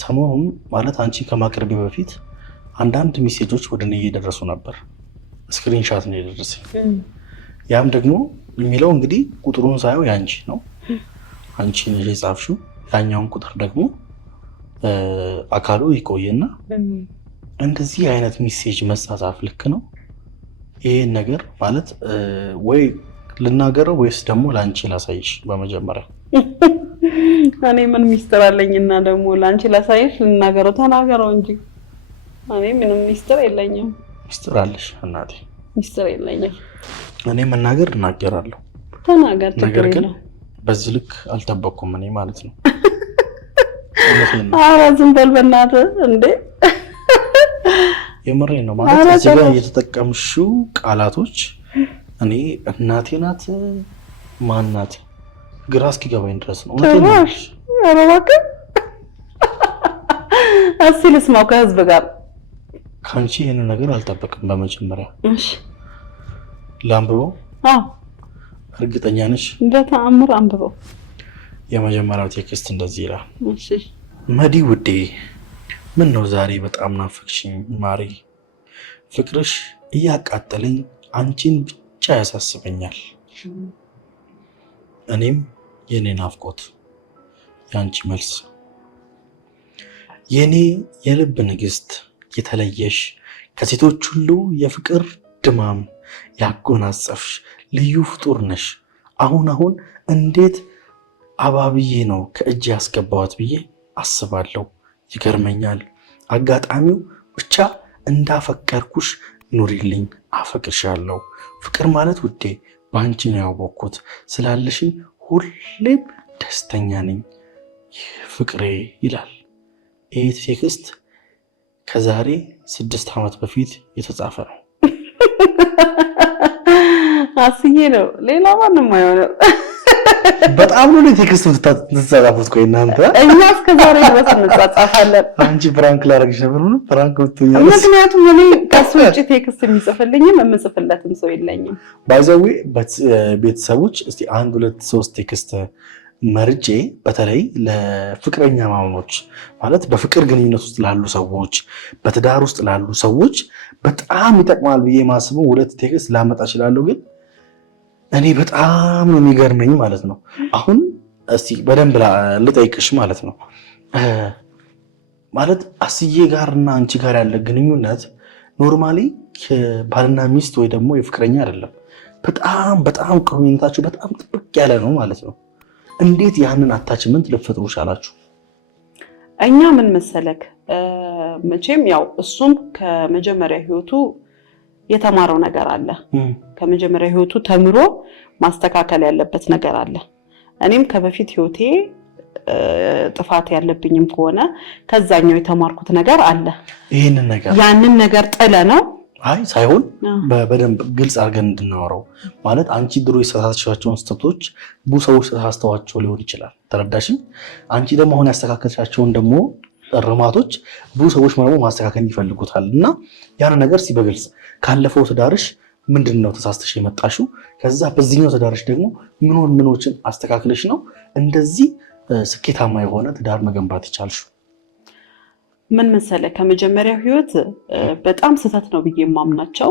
ሰሞኑን ማለት አንቺ ከማቅረቤ በፊት አንዳንድ ሜሴጆች ወደ እኔ እየደረሱ ነበር። ስክሪንሻት ነው የደረሰኝ። ያም ደግሞ የሚለው እንግዲህ ቁጥሩን ሳይው ያንቺ ነው፣ አንቺ ነሽ የጻፍሽው። ያኛውን ቁጥር ደግሞ አካሉ ይቆየና እንደዚህ አይነት ሜሴጅ መጻጻፍ ልክ ነው? ይሄን ነገር ማለት ወይ ልናገረው ወይስ ደግሞ ላንቺ ላሳይሽ? በመጀመሪያ እኔ ምን ሚስጥር አለኝና ደግሞ ላንቺ ላሳይሽ? ልናገረው? ተናገረው እንጂ እኔ ምንም ሚስጥር የለኝም። ሚስጥር አለሽ እናቴ? ሚስጥር የለኝም። እኔ መናገር እናገራለሁ። ተናገር። ነገር ግን በዚህ ልክ አልጠበቅኩም እኔ ማለት ነው። ኧረ ዝም በል በእናትህ እንዴ! የምሬን ነው። ማለት እዚህ ጋር የተጠቀምሽው ቃላቶች እኔ እናቴ ናት ማን ናት ግራ እስኪገባኝ ድረስ ነው። ኧረ እባክህ እስኪ ልስማው ከህዝብ ጋር። ከአንቺ ይህን ነገር አልጠበቅም። በመጀመሪያ እሺ ላንብበው? እርግጠኛ ነሽ? በተአምር አንብበው። የመጀመሪያው ቴክስት እንደዚህ ይላል። እሺ መዲ ውዴ፣ ምን ነው ዛሬ በጣም ናፈቅሽኝ ማሪ። ፍቅርሽ እያቃጠለኝ አንቺን ብቻ ያሳስበኛል። እኔም የኔ ናፍቆት ያንቺ መልስ። የኔ የልብ ንግስት፣ የተለየሽ ከሴቶች ሁሉ የፍቅር ድማም ያጎናጸፍሽ ልዩ ፍጡር ነሽ። አሁን እንዴት አባብዬ ነው ከእጅ ያስገባዋት ብዬ አስባለሁ። ይገርመኛል አጋጣሚው ብቻ እንዳፈቀርኩሽ ኑሪልኝ፣ አፈቅርሻለሁ። ፍቅር ማለት ውዴ በአንቺ ነው ያወቅኩት። ስላለሽኝ ሁሌም ደስተኛ ነኝ ፍቅሬ ይላል። ይህ ቴክስት ከዛሬ 6 ዓመት በፊት የተጻፈ ነው። አስዬ ነው፣ ሌላ ማንም አይሆንም። በጣም ነው ቴክስት ተጻጻፉት ቆይ እናንተ እኛ እስከዛሬ ድረስ እንጻጻፋለን አንቺ ፍራንክ ላረግሽ ነበር ነው ፍራንክ ወጥቶኛል ምክንያቱም እኔ ከሱ ውጪ ቴክስት የሚጽፍልኝም የምጽፍለትም ሰው የለኝም ባይዘዊ ቤተሰቦች እስቲ 1 2 3 ቴክስት መርጬ በተለይ ለፍቅረኛ ማሞች ማለት በፍቅር ግንኙነት ውስጥ ላሉ ሰዎች በትዳር ውስጥ ላሉ ሰዎች በጣም ይጠቅማል ብዬ ማስበው 2 ቴክስት ላመጣ እችላለሁ ግን እኔ በጣም ነው የሚገርመኝ ማለት ነው አሁን እስቲ በደንብ ልጠይቅሽ ማለት ነው ማለት አስዬ ጋርና አንቺ ጋር ያለ ግንኙነት ኖርማሊ ባልና ሚስት ወይ ደግሞ የፍቅረኛ አይደለም በጣም ግንኙነታችሁ በጣም ጥብቅ ያለ ነው ማለት ነው እንዴት ያንን አታችመንት ልፈጥሩ ቻላችሁ እኛ ምን መሰለክ መቼም ያው እሱም ከመጀመሪያ ህይወቱ የተማረው ነገር አለ ከመጀመሪያ ህይወቱ ተምሮ ማስተካከል ያለበት ነገር አለ እኔም ከበፊት ህይወቴ ጥፋት ያለብኝም ከሆነ ከዛኛው የተማርኩት ነገር አለ ያንን ነገር ጥለ ነው አይ ሳይሆን በደንብ ግልጽ አድርገን እንድናወራው ማለት አንቺ ድሮ የሰራቻቸውን ስህተቶች ብዙ ሰዎች ተሳስተዋቸው ሊሆን ይችላል ተረዳሽኝ አንቺ ደግሞ አሁን ያስተካከልሻቸውን ደግሞ እርማቶች ብዙ ሰዎች ማለት ማስተካከል ይፈልጉታልና ያን ነገር ሲበግልጽ ካለፈው ትዳርሽ ምንድነው ተሳስተሽ የመጣሽው ከዛ በዚህኛው ትዳርሽ ደግሞ ምኖችን አስተካክለሽ ነው እንደዚህ ስኬታማ የሆነ ትዳር መገንባት ይቻልሽው ምን መሰለ ከመጀመሪያው ህይወት በጣም ስህተት ነው ብዬ ማምናቸው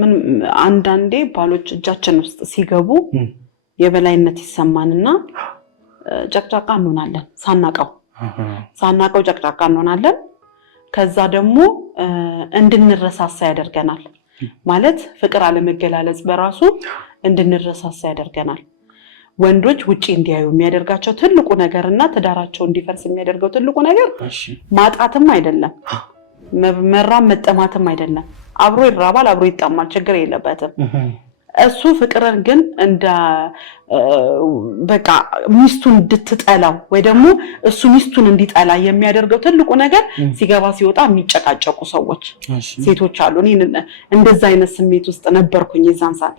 ምን አንዳንዴ ባሎች እጃችን ውስጥ ሲገቡ የበላይነት ይሰማንና ጨቅጫቃ እንሆናለን ሳናቀው ጨቅጫቃ እንሆናለን ከዛ ደግሞ እንድንረሳሳ ያደርገናል ማለት ፍቅር አለመገላለጽ በራሱ እንድንረሳሳ ያደርገናል ወንዶች ውጪ እንዲያዩ የሚያደርጋቸው ትልቁ ነገርና ትዳራቸው እንዲፈርስ የሚያደርገው ትልቁ ነገር ማጣትም አይደለም መራም መጠማትም አይደለም አብሮ ይራባል አብሮ ይጣማል ችግር የለበትም እሱ ፍቅርን ግን እንደ በቃ ሚስቱን እንድትጠላው ወይ ደግሞ እሱ ሚስቱን እንዲጠላ የሚያደርገው ትልቁ ነገር ሲገባ ሲወጣ የሚጨቃጨቁ ሰዎች ሴቶች አሉ እኔ እንደዛ አይነት ስሜት ውስጥ ነበርኩኝ የዛን ሰዓት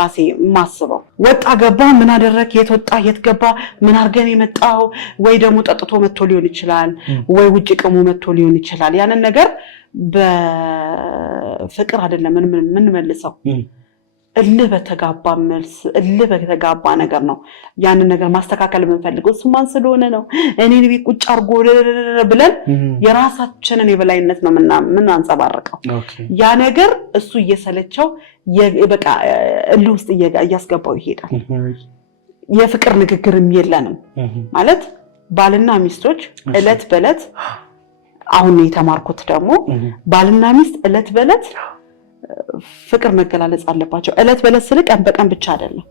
ራሴ ማስበው ወጣ ገባ ምን አደረክ የት ወጣ የት ገባ ምን አርገን የመጣው ወይ ደግሞ ጠጥቶ መጥቶ ሊሆን ይችላል ወይ ውጪ ቀሙ መጥቶ ሊሆን ይችላል ያንን ነገር በፍቅር አይደለም ምን መልሰው እልህ በተጋባ መልስ እልህ በተጋባ ነገር ነው ያንን ነገር ማስተካከል የምንፈልገው እሱማን ስለሆነ ነው እኔን ቤት ቁጭ አርጎ ብለን የራሳችንን የበላይነት ነው ምን አንጸባርቀው ያ ነገር እሱ እየሰለቸው በቃ እልህ ውስጥ እያስገባው ይሄዳል የፍቅር ንግግርም የለንም ማለት ባልና ሚስቶች እለት በእለት አሁን የተማርኩት ደግሞ ባልና ሚስት እለት በእለት ፍቅር መገላለጽ አለባቸው እለት በለት ስለ ቀን በቀን ብቻ አይደለም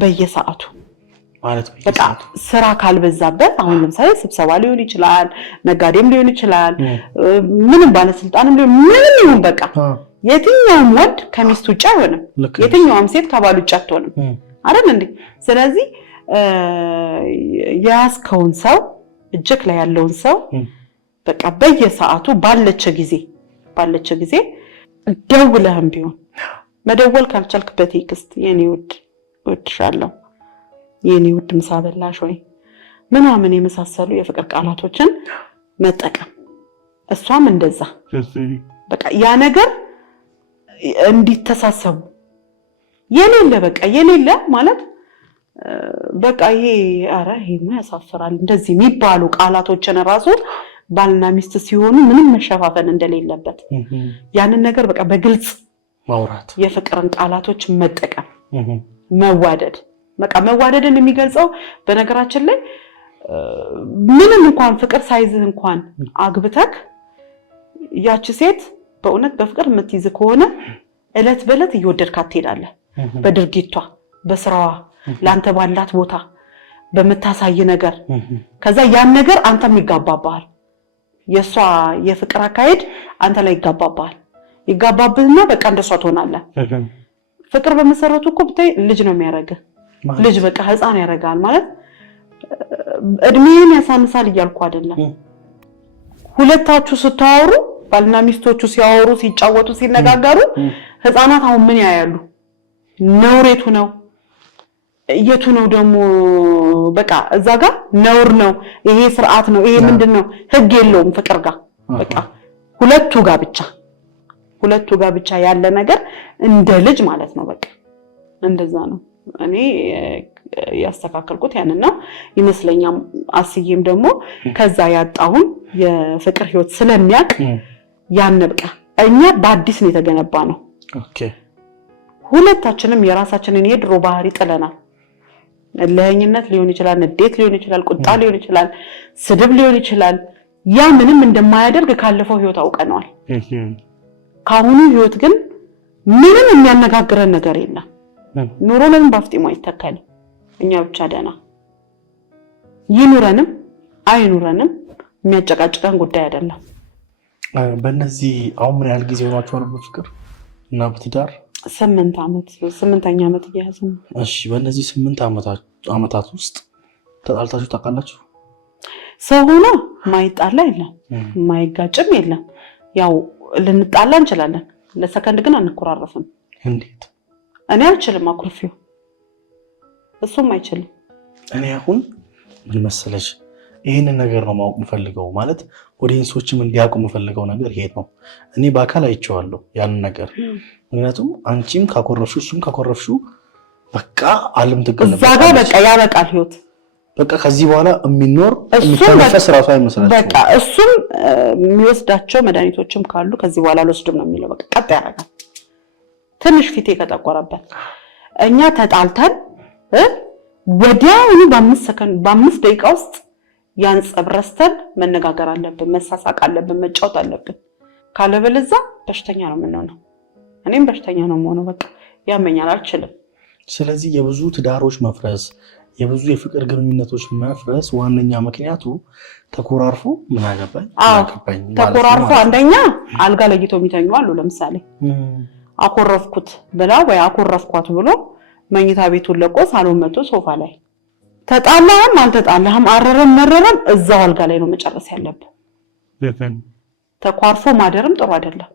በየሰዓቱ ማለት በቃ ስራ ካልበዛበት አሁን ለምሳሌ ስብሰባ ሊሆን ይችላል ነጋዴም ሊሆን ይችላል ምንም ባለስልጣንም ሊሆን ምንም ይሁን በቃ የትኛውም ወንድ ከሚስቱ ውጭ አይሆንም የትኛውም ሴት ከባል ውጭ አትሆንም አይደል እንዴ ስለዚህ ያስከውን ሰው እጅክ ላይ ያለውን ሰው በቃ በየሰዓቱ ባለች ጊዜ ደውለህም ቢሆን መደወል ካልቻልክ በቴክስት የኔ ውድ ወድሻለሁ የኔ ውድ ምሳ በላሽ ወይ ምናምን የመሳሰሉ የፍቅር ቃላቶችን መጠቀም እሷም እንደዛ በቃ ያ ነገር እንዲተሳሰቡ የሌለ ማለት በቃ ይሄ አረ ይሄማ ያሳፍራል እንደዚህ የሚባሉ ቃላቶችን ራሱ ባልና ሚስት ሲሆኑ ምንም መሸፋፈን እንደሌለበት ያንን ነገር በቃ በግልጽ ማውራት የፍቅርን ቃላቶች መጠቀም መዋደድ በቃ መዋደድን የሚገልጸው በነገራችን ላይ ምንም እንኳን ፍቅር ሳይዝህ እንኳን አግብተክ ያቺ ሴት በእውነት በፍቅር የምትይዝ ከሆነ እለት በእለት እየወደድካት ትሄዳለህ በድርጊቷ በስራዋ ላንተ ባላት ቦታ በመታሳይ ነገር ከዛ ያን ነገር አንተም ይጋባባል የሷ የፍቅር አካሄድ አንተ ላይ ይጋባብህና በቃ እንደሷ ትሆናለህ ፍቅር በመሰረቱ እኮ ብታይ ልጅ ነው የሚያረጋው ልጅ በቃ ህፃን ያረጋል ማለት እድሜን ያሳንሳል እያልኩ አይደለም ሁለታችሁ ስታወሩ ባልና ሚስቶቹ ሲያወሩ ሲጫወቱ ሲነጋገሩ ህፃናት አሁን ምን ያያሉ ነውሬቱ ነው የቱ ነው ደግሞ በቃ እዛ ጋር ነውር ነው ይሄ ስርዓት ነው ይሄ ምንድነው ህግ የለውም ፍቅር ጋር በቃ ሁለቱ ጋር ብቻ ያለ ነገር እንደ ልጅ ማለት ነው በቃ እንደዛ ነው እኔ ያስተካከልኩት ያንን ነው ይመስለኛል አስዬም ደግሞ ከዛ ያጣውን የፍቅር ህይወት ስለሚያቅ ያን በቃ እኛ በአዲስ ነው የተገነባ ነው ኦኬ ሁለታችንም የራሳችንን የድሮ ባህሪ ጥለናል ለህኝነት ሊሆን ይችላል ንዴት ሊሆን ይችላል ቁጣ ሊሆን ይችላል ስድብ ሊሆን ይችላል ያ ምንም እንደማያደርግ ካለፈው ህይወት አውቀናል ካሁኑ ህይወት ግን ምንም የሚያነጋግረን ነገር የለም ኑሮ ለምን ባፍጢሙ አይተካልም እኛ ብቻ ደና ይኑረንም አይኑረንም የሚያጨቃጭቀን ጉዳይ አይደለም በእነዚህ አሁን ምን ያህል ጊዜ ሆኗቸው ነው በፍቅር እና በትዳር 8 ዓመት 8ኛ ዓመት እያያዝን እሺ በእነዚህ 8 ዓመታት ውስጥ ተጣልታችሁ ታውቃላችሁ ሰው ሆኖ ማይጣላ የለም ማይጋጭም የለም ያው ልንጣላ እንችላለን ለሰከንድ ግን አንኮራረፍም እንዴት እኔ አልችልም አኩርፊው እሱም አይችልም እኔ አሁን ምን መሰለሽ ይሄንን ነገር ነው ማወቅ የምፈልገው ማለት ኦዲየንሶችም እንዲያውቁ የምፈልገው ነገር ይሄ ነው እኔ በአካል አይቼዋለሁ ያንን ነገር ምክንያቱም አንቺም ካኮረፍሽው እሱም ካኮረፍሽው በቃ ዓለም ተቀለበ እዛ ጋር በቃ ያበቃል ህይወት በቃ ከዚህ በኋላ የሚኖር የሚተነፈስ ራሱ አይመስላችሁም በቃ እሱም የሚወስዳቸው መድኃኒቶችም ካሉ ከዚህ በኋላ አልወስድም ነው የሚለው በቃ ቀጥ ያደርጋል ትንሽ ፊቴ ከተቆረበት እኛ ተጣልተን ወዲያውኑ በ5 ደቂቃ ውስጥ ያን ጸብረስተን መነጋገር አለብን መሳሳቅ አለብን መጫወት አለብን ካለበለዛ በሽተኛ ነው የምንሆነው እኔም በሽተኛ ነው የምሆነው በቃ ያመኛል አልችልም ስለዚህ የብዙ ትዳሮች መፍረስ የብዙ የፍቅር ግንኙነቶች መፍረስ ዋነኛ ምክንያቱ ተኮራርፎ ምን አገባኝ ተኮራርፎ አንደኛ አልጋ ለይቶ የሚተኙ አሉ ለምሳሌ አኮረፍኩት ብላ ወይ አኮረፍኳት ብሎ መኝታ ቤቱን ለቆ ሳሎን መጥቶ ሶፋ ላይ ተጣላህም አልተጣላህም አረረም መረረም እዛው አልጋ ላይ ነው መጨረስ ያለብን ተኳርፎ ማደርም ጥሩ አይደለም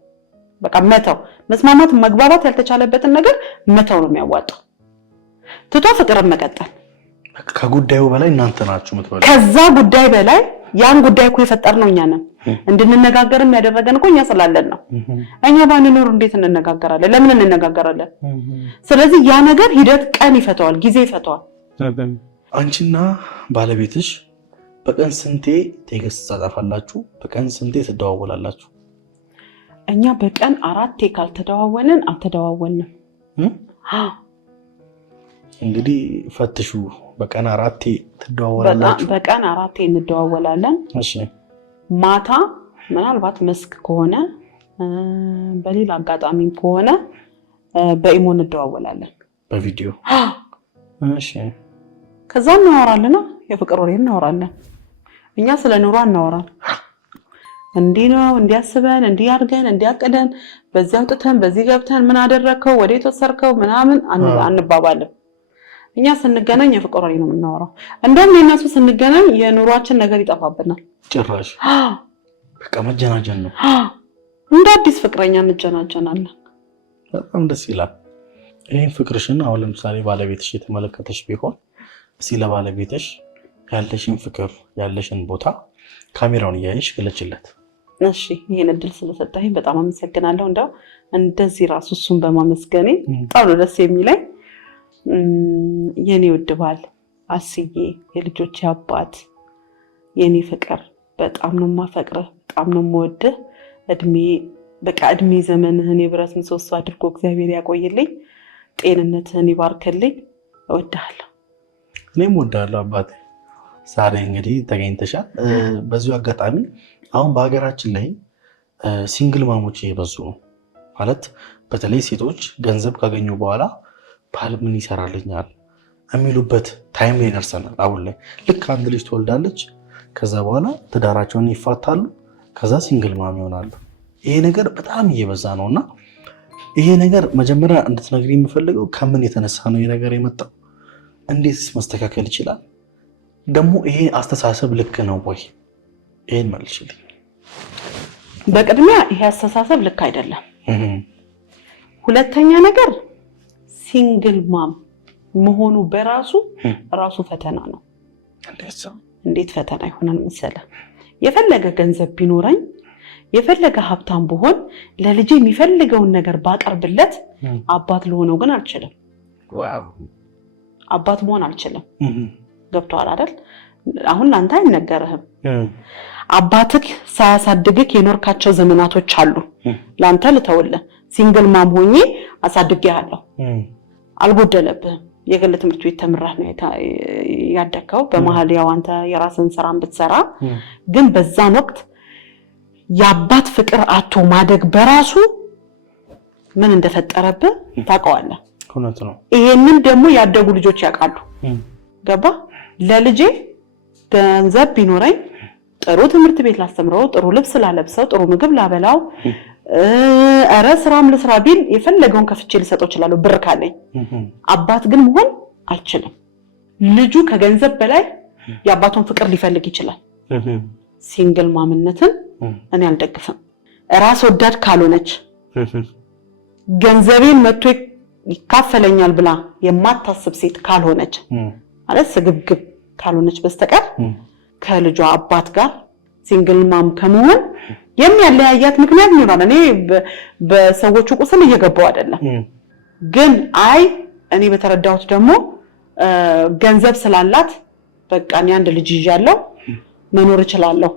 በቃ መተው መስማማት መግባባት ያልተቻለበትን ነገር መተው ነው የሚያዋጣው ትቶ ፍቅርን መቀጠል ከጉዳዩ በላይ እናንተ ናችሁ የምትባለው ከዛ ጉዳይ በላይ ያን ጉዳይ እኮ የፈጠርነው እኛ ነን እንድንነጋገርም ያደረገን እኮ እኛ ስላለን ነው እኛ ባንኖር እንዴት እንነጋገራለን ለምን እንነጋገራለን ስለዚህ ያ ነገር ሂደት ቀን ይፈታዋል ጊዜ ይፈታዋል አንቺና ባለቤትሽ በቀን ስንቴ ቴክስት ተጻጻፋላችሁ በቀን ስንቴ ትደዋወላላችሁ እኛ በቀን 4 ካልተደዋወልን አልተደዋወልንም እንግዲህ ፈትሹ በቀን 4 ትደዋወላላችሁ በቀን 4 እንደዋወላለን እሺ ማታ ምናልባት መስክ ከሆነ በሌላ አጋጣሚ ከሆነ በኢሞ እንደዋወላለን በቪዲዮ እሺ ከዛ እናወራለን የፍቅር ወሬ እናወራለን እኛ ስለ ኑሮ እናወራለን እንዲህ ነው እንዲያስበን እንዲያርገን እንዲያቀደን በዚያ አውጥተን በዚህ ገብተን ምን አደረከው ወዴት ወሰርከው ምናምን አንባባልም እኛ ስንገናኝ የፍቅር ወሬ ነው የምናወራው እንደውም የነሱ ስንገናኝ የኑሯችን ነገር ይጠፋብናል ጭራሽ በቃ መጀናጀን ነው እንደ አዲስ ፍቅረኛ እንጀናጀናለን በጣም ደስ ይላል ይሄን ፍቅርሽን አሁን ለምሳሌ ባለቤትሽ የተመለከተሽ ቢሆን እስቲ ለባለቤትሽ ያለሽን ፍቅር ያለሽን ቦታ ካሜራውን እያየሽ ገለጭለት እሺ ይሄን እድል ስለሰጠኝ በጣም አመሰግናለሁ እንደው እንደዚህ ራሱ እሱን በማመስገኔ በጣም ነው ደስ የሚለኝ የኔ ውድባል አስዬ የልጆች አባት የኔ ፍቅር በጣም ነው ማፈቅረህ በጣም ነው የምወድህ እድሜ ዘመንህን የብረት ምሰሶ አድርጎ እግዚአብሔር ያቆይልኝ ጤንነትህን ይባርክልኝ እወድሃለሁ እኔም እወድሃለሁ አባቴ ዛሬ እንግዲህ ተገኝተሻል በዚሁ አጋጣሚ አሁን በሀገራችን ላይ ሲንግል ማሞች እየበዙ ነው ማለት በተለይ ሴቶች ገንዘብ ካገኙ በኋላ ባል ምን ይሰራልኛል የሚሉበት ታይም ላይ ደርሰናል አሁን ላይ ልክ አንድ ልጅ ትወልዳለች ከዛ በኋላ ትዳራቸውን ይፋታሉ ከዛ ሲንግል ማም ይሆናሉ ይሄ ነገር በጣም እየበዛ ነውና ይሄ ነገር መጀመሪያ እንድትነግሪኝ የምፈልገው ከምን የተነሳ ነው ይሄ ነገር የመጣው እንዴትስ መስተካከል ይችላል ደግሞ ይሄ አስተሳሰብ ልክ ነው ወይ ይሄን መልሽልኝ በቅድሚያ ይሄ አስተሳሰብ ልክ አይደለም ሁለተኛ ነገር ሲንግል ማም መሆኑ በራሱ ራሱ ፈተና ነው። እንዴት ፈተና ይሆናል መሰለ? የፈለገ ገንዘብ ቢኖረኝ የፈለገ ሀብታም ብሆን ለልጄ የሚፈልገውን ነገር ባቀርብለት አባት ልሆነው ግን አልችልም። ዋው አባት መሆን አልችልም። ገብቶሃል አይደል? አሁን ላንተ አይነገርህም። አባትህ ሳያሳድግህ የኖርካቸው ዘመናቶች አሉ። ላንተ ልተውልህ ሲንግል ማም ሆኜ አሳድጌሃለሁ። አልጎደለብህም። የግል ትምህርት ቤት ተምራህ ነው ያደከው። በመሃል ያው አንተ የራስን ስራን ብትሰራ ግን በዛን ወቅት የአባት ፍቅር አቶ ማደግ በራሱ ምን እንደፈጠረብህ ታውቀዋለህ። እውነት ነው። ይሄንን ደግሞ ያደጉ ልጆች ያውቃሉ። ገባ? ለልጄ ገንዘብ ቢኖረኝ ጥሩ ትምህርት ቤት ላስተምረው፣ ጥሩ ልብስ ላለብሰው፣ ጥሩ ምግብ ላበላው፣ አረ ስራም ለስራ ቢል የፈለገውን ከፍቼ ልሰጠው እችላለሁ ብር ካለኝ። አባት ግን መሆን አልችልም። ልጁ ከገንዘብ በላይ የአባቱን ፍቅር ሊፈልግ ይችላል። ሲንግል ማምነትን እኔ አልደግፍም። ራስ ወዳድ ካልሆነች ገንዘቤን መጥቶ ይካፈለኛል ብላ የማታስብ ሴት ካልሆነች ማለት ስግብግብ ካልሆነች በስተቀር ከልጇ አባት ጋር ሲንግል ማም ከመሆን የሚያለያያት ምክንያት ይኖራል። እኔ በሰዎቹ ቁስል እየገባው አይደለም፣ ግን እኔ በተረዳሁት ደግሞ ገንዘብ ስላላት በቃ እኔ አንድ ልጅ ይዣለሁ መኖር እችላለሁ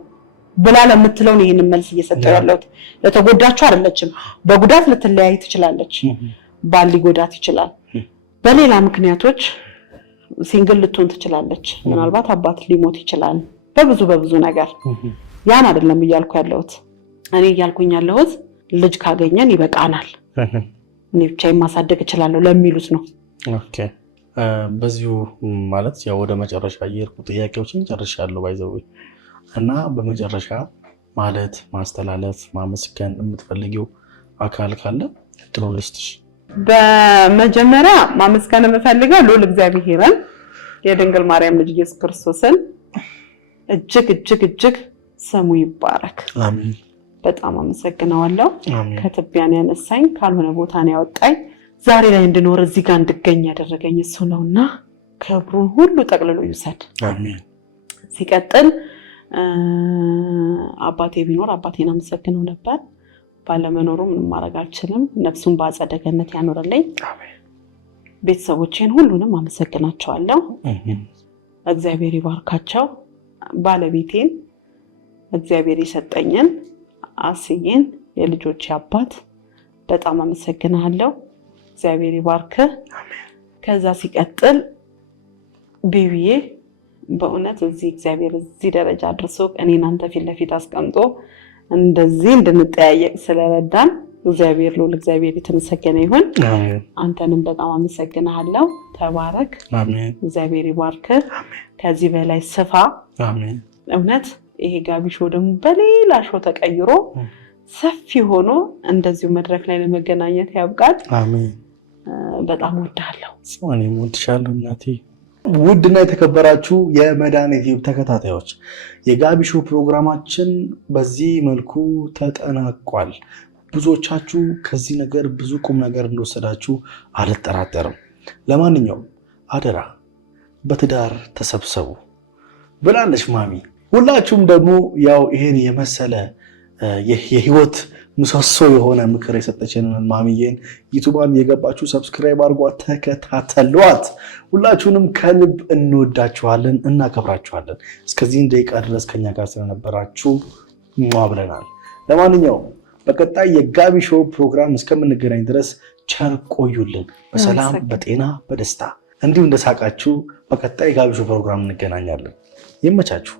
ብላ ለምትለው ነው ይሄንን መልስ እየሰጠው ያለሁት። ለተጎዳችሁ አይደለችም። በጉዳት ልትለያይ ትችላለች። ባል ሊጎዳት ይችላል። በሌላ ምክንያቶች ሲንግል ልትሆን ትችላለች። ምናልባት አባት ሊሞት ይችላል። በብዙ ነገር ያን አይደለም እያልኩ ያለሁት። እኔ እያልኩኝ ያለሁት ልጅ ካገኘን ይበቃናል፣ እኔ ብቻዬን ማሳደግ እችላለሁ ለሚሉት ነው። ኦኬ በዚሁ ማለት ያው ወደ መጨረሻ እየሄድኩ ጥያቄዎችን ጨርሻለሁ ባይዘው እና በመጨረሻ ማለት ማስተላለፍ ማመስገን የምትፈልጊው አካል ካለ ጥሩ ልስጥሽ። በመጀመሪያ ማመስገን የምፈልገው ልዑል እግዚአብሔርን የድንግል ማርያም ልጅ ኢየሱስ ክርስቶስን እጅግ ስሙ ይባረክ። አሜን። በጣም አመሰግናለሁ። ከትቢያን ያነሳኝ ካልሆነ ቦታ ነው ያወጣኝ። ዛሬ ላይ እንድኖር እዚህ ጋር እንድገኝ ያደረገኝ እሱ ነውና ክብሩን ሁሉ ጠቅልሎ ይውሰድ። አሜን። ሲቀጥል አባቴ ቢኖር አባቴን አመሰግነው ነበር። ባለመኖሩ ምንም ማድረግ አልችልም። ነፍሱን በአጸደ ገነት ያኖርልኝ። አሜን። ቤተሰቦቼን ሁሉንም አመሰግናቸዋለሁ። እግዚአብሔር ይባርካቸው። ባለቤቴን እግዚአብሔር የሰጠኝን አስዬን የልጆቼ አባት በጣም አመሰግናለሁ። እግዚአብሔር ይባርክ። ከዛ ሲቀጥል ቤቢዬ በእውነት እግዚአብሔር እዚህ ደረጃ አድርሶ እኔን አንተ ፊት ለፊት አስቀምጦ እንደዚህ እንድንጠያየቅ ስለረዳን እግዚአብሔር ልዑል እግዚአብሔር የተመሰገነ ይሁን። አሜን። አንተንም በጣም አመሰግናለሁ። ተባረክ። አሜን። እግዚአብሔር ይባርክ። ከዚህ በላይ ስፋ። አሜን። እውነት ይሄ ጋቢ ሾው ደግሞ በሌላ ሾው ተቀይሮ ሰፊ ሆኖ እንደዚሁ መድረክ ላይ ለመገናኘት ያብቃል። አሜን። በጣም ወዳለሁ። እኔም ወድሻለሁ እናቴ። ውድና የተከበራችሁ የመዳን ዩቲዩብ ተከታታዮች የጋቢ ሾው ፕሮግራማችን በዚህ መልኩ ተጠናቋል። ብዙዎቻችሁ ከዚህ ነገር ብዙ ቁም ነገር እንደወሰዳችሁ አልጠራጠርም። ለማንኛውም አደራ በትዳር ተሰብሰቡ ብላለች ማሚ። ሁላችሁም ደግሞ ያው ይሄን የመሰለ የህይወት ምሰሶ የሆነ ምክር የሰጠችንን ማሚዬን ዩቲዩብን የገባችሁ ሰብስክራይብ አድርጓት፣ ተከታተሏት። ሁላችሁንም ከልብ እንወዳችኋለን፣ እናከብራችኋለን። እስከዚህ ደቂቃ ድረስ ከኛ ጋር ስለነበራችሁ ብለናል። ለማንኛውም በቀጣይ የጋቢ ሾው ፕሮግራም እስከምንገናኝ ድረስ ቸር ቆዩልን። በሰላም በጤና በደስታ እንዲሁ እንደሳቃችሁ በቀጣይ የጋቢ ሾው ፕሮግራም እንገናኛለን። ይመቻችሁ።